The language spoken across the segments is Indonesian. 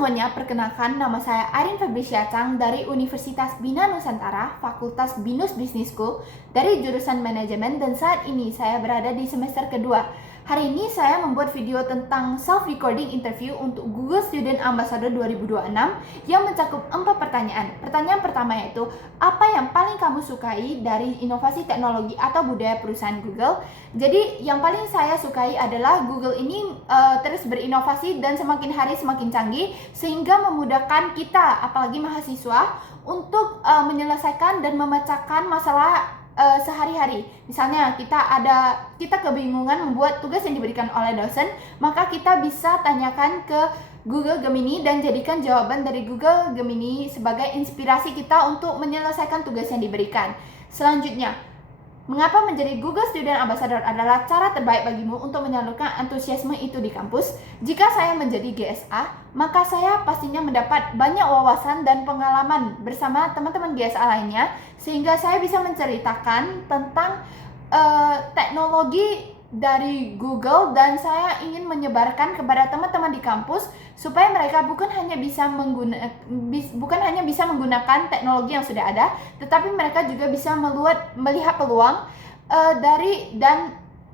semuanya, perkenalkan nama saya Arin Fabricia Chang dari Universitas Bina Nusantara, Fakultas Binus Business School dari jurusan manajemen, dan saat ini saya berada di semester kedua. Hari ini saya membuat video tentang self-recording interview untuk Google Student Ambassador 2026 yang mencakup 4 pertanyaan. Pertanyaan pertama yaitu, apa yang paling kamu sukai dari inovasi teknologi atau budaya perusahaan Google? Jadi yang paling saya sukai adalah Google ini terus berinovasi dan semakin hari semakin canggih, sehingga memudahkan kita, apalagi mahasiswa, untuk menyelesaikan dan memecahkan masalah sehari-hari. Misalnya kita kebingungan membuat tugas yang diberikan oleh dosen, maka kita bisa tanyakan ke Google Gemini dan jadikan jawaban dari Google Gemini sebagai inspirasi kita untuk menyelesaikan tugas yang diberikan. Selanjutnya, mengapa menjadi Google Student Ambassador adalah cara terbaik bagimu untuk menyalurkan antusiasme itu di kampus? Jika saya menjadi GSA, maka saya pastinya mendapat banyak wawasan dan pengalaman bersama teman-teman GSA lainnya, sehingga saya bisa menceritakan tentang teknologi dari Google, dan saya ingin menyebarkan kepada teman-teman di kampus supaya mereka bukan hanya bisa menggunakan teknologi yang sudah ada, tetapi mereka juga bisa melihat peluang dan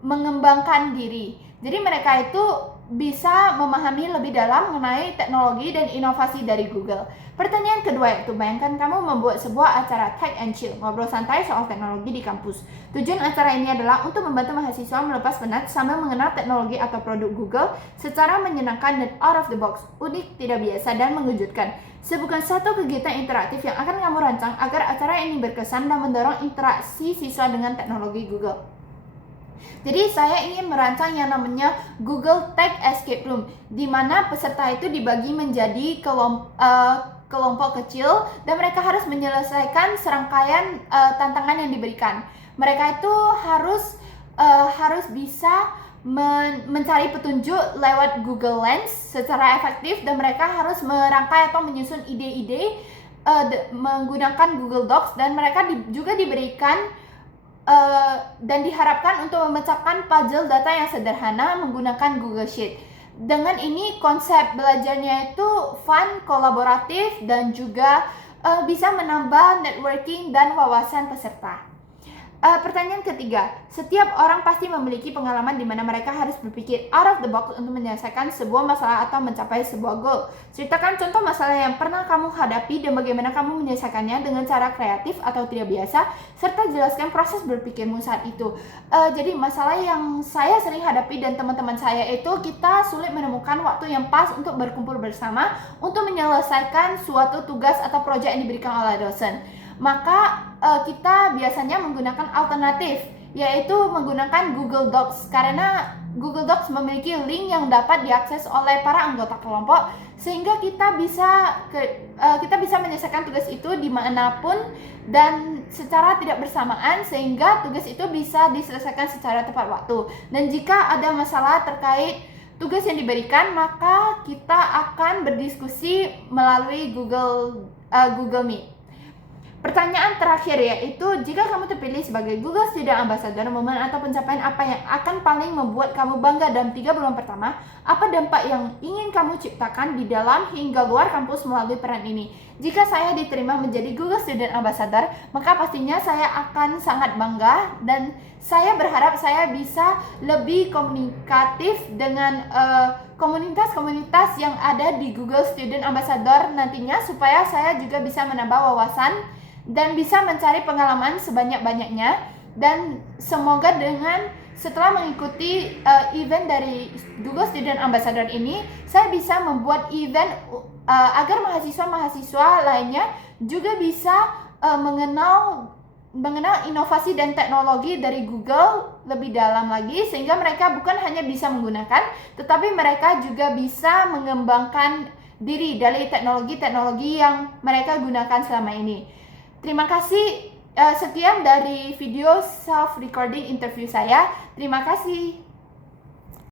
mengembangkan diri. Jadi mereka itu bisa memahami lebih dalam mengenai teknologi dan inovasi dari Google. Pertanyaan kedua yaitu, bayangkan kamu membuat sebuah acara Tech and Chill, ngobrol santai soal teknologi di kampus. Tujuan acara ini adalah untuk membantu mahasiswa melepas penat sambil mengenal teknologi atau produk Google secara menyenangkan dan out of the box, unik, tidak biasa, dan mengejutkan. Sebutkan satu kegiatan interaktif yang akan kamu rancang agar acara ini berkesan dan mendorong interaksi siswa dengan teknologi Google. Jadi saya ingin merancang yang namanya Google Tech Escape Room, di mana peserta itu dibagi menjadi kelompok kecil dan mereka harus menyelesaikan serangkaian tantangan yang diberikan. Mereka itu harus bisa mencari petunjuk lewat Google Lens secara efektif, dan mereka harus merangkai atau menyusun ide-ide menggunakan Google Docs, dan mereka juga diberikan dan diharapkan untuk memecahkan puzzle data yang sederhana menggunakan Google Sheet. Dengan ini konsep belajarnya itu fun, kolaboratif, dan juga bisa menambah networking dan wawasan peserta. Pertanyaan ketiga, setiap orang pasti memiliki pengalaman di mana mereka harus berpikir out of the box untuk menyelesaikan sebuah masalah atau mencapai sebuah goal. Ceritakan contoh masalah yang pernah kamu hadapi dan bagaimana kamu menyelesaikannya dengan cara kreatif atau tidak biasa, serta jelaskan proses berpikirmu saat itu. Jadi masalah yang saya sering hadapi dan teman-teman saya itu, kita sulit menemukan waktu yang pas untuk berkumpul bersama untuk menyelesaikan suatu tugas atau proyek yang diberikan oleh dosen. Maka kita biasanya menggunakan alternatif, yaitu menggunakan Google Docs, karena Google Docs memiliki link yang dapat diakses oleh para anggota kelompok, sehingga kita bisa menyelesaikan tugas itu dimanapun dan secara tidak bersamaan, sehingga tugas itu bisa diselesaikan secara tepat waktu. Dan jika ada masalah terkait tugas yang diberikan, maka kita akan berdiskusi melalui Google Meet. Pertanyaan terakhir yaitu, jika kamu terpilih sebagai Google Student Ambassador, momen atau pencapaian apa yang akan paling membuat kamu bangga dalam 3 bulan pertama? Apa dampak yang ingin kamu ciptakan di dalam hingga luar kampus melalui peran ini? Jika saya diterima menjadi Google Student Ambassador, maka pastinya saya akan sangat bangga, dan saya berharap saya bisa lebih komunikatif dengan komunitas-komunitas yang ada di Google Student Ambassador nantinya, supaya saya juga bisa menambah wawasan dan bisa mencari pengalaman sebanyak-banyaknya. Dan semoga setelah mengikuti event dari Google Student Ambassador ini, saya bisa membuat event agar mahasiswa-mahasiswa lainnya juga bisa mengenal inovasi dan teknologi dari Google lebih dalam lagi, sehingga mereka bukan hanya bisa menggunakan, tetapi mereka juga bisa mengembangkan diri dari teknologi-teknologi yang mereka gunakan selama ini. Terima kasih. Sekian dari video self-recording interview saya. Terima kasih.